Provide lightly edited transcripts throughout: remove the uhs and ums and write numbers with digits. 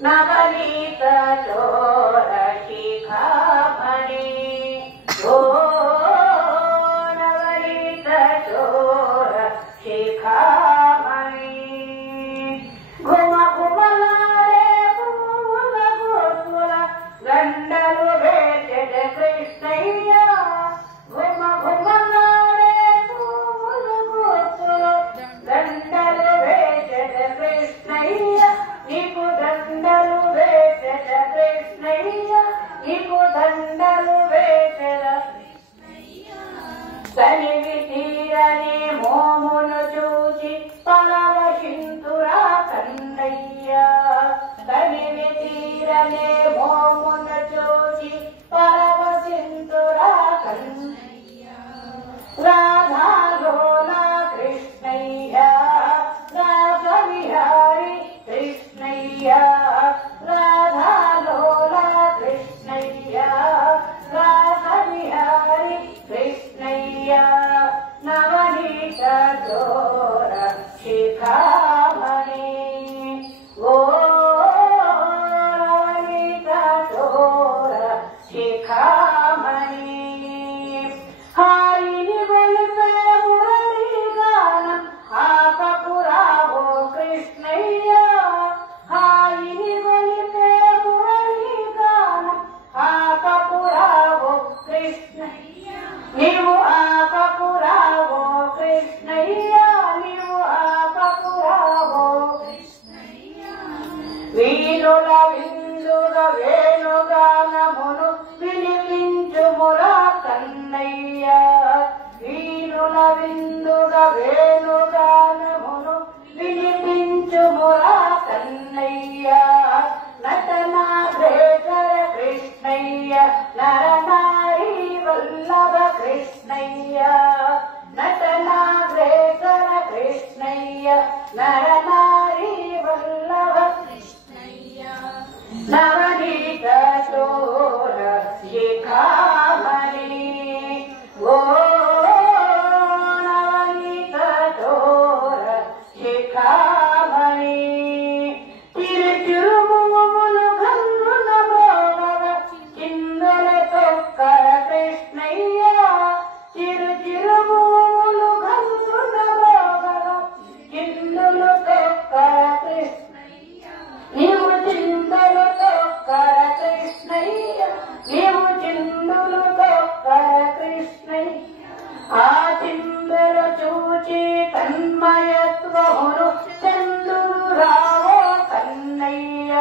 నవనీత చోర శిఖామణి ఓ నవనీత చోర శిఖామణి గుమ గుమలాడే పూల గుర్తుల గండలు వేచెడ కృష్ణయ్య గుమ గుమలాడే పూల గుర్తుల గండలు వేచెడ కృష్ణయ్య నీకు దండలు వేచెడ కృష్ణయ్య నీకు దండలు వేచెడ తనివి తీరని మోమును చూచి పరవశింతురా కన్నయ్య తనివి తీరని మోమును చూచి పరవశింతురా కన్నయ్య రాధాలోల కృష్ణయ్య రాధ విహారి కృష్ణయ్య రాధాలోల కృష్ణయ్య రాధ విహారి కృష్ణయ్య నవనీత చోర శిఖామణి ఓ నవనీత చోర శిఖామణి హాయిని గొలిపే మురళీ గానం ఆపకురావో కృష్ణయ్య హాయిని గొలిపే మురళీ గానం ఆపకురావో కృష్ణయ్య నీవు ఆపకురావో కృష్ణయ్య నీవు ఆపకురావో కృష్ణయ్య వీరుల విందుగ వేణుగానమును వినిపించుమురా కన్నయ్య వీరుల విందుగ వేణుగానమును వినిపించుమురా కన్నయ్య నటనాగ్రేసర కృష్ణయ్య నరనారీ వల్లభ కృష్ణయ్య నటనాగ్రేసర కృష్ణయ్య నరనారీ వల్లభ కృష్ణయ్య నవనీత చోర శిఖామణి ఓ నవనీత చోర శిఖామణి తిరు తిరుమూములు కన్నున మోగవ చిందుల తొక్కర కృష్ణయ్య తిరు తిరుమూములు కన్నున మోగవ చిందులు తొక్కర కృష్ణయ్య నీవు చిందులు తొక్కర కృష్ణయ్య నీవు చిందులు తొక్కర కృష్ణయ్య ఆ చిందులు చూచి తన్మయత్వమును చందులు రావో కన్నయ్య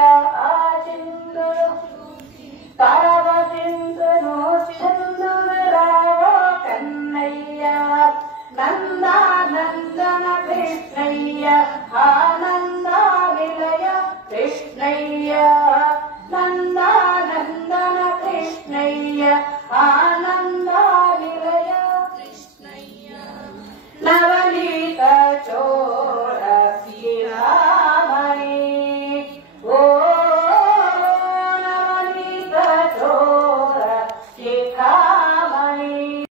ఆ చిందులు పరవశింతును చందులు రావో కన్నయ్య నందానందన కృష్ణయ్య ఆనంద విలయ కృష్ణయ్య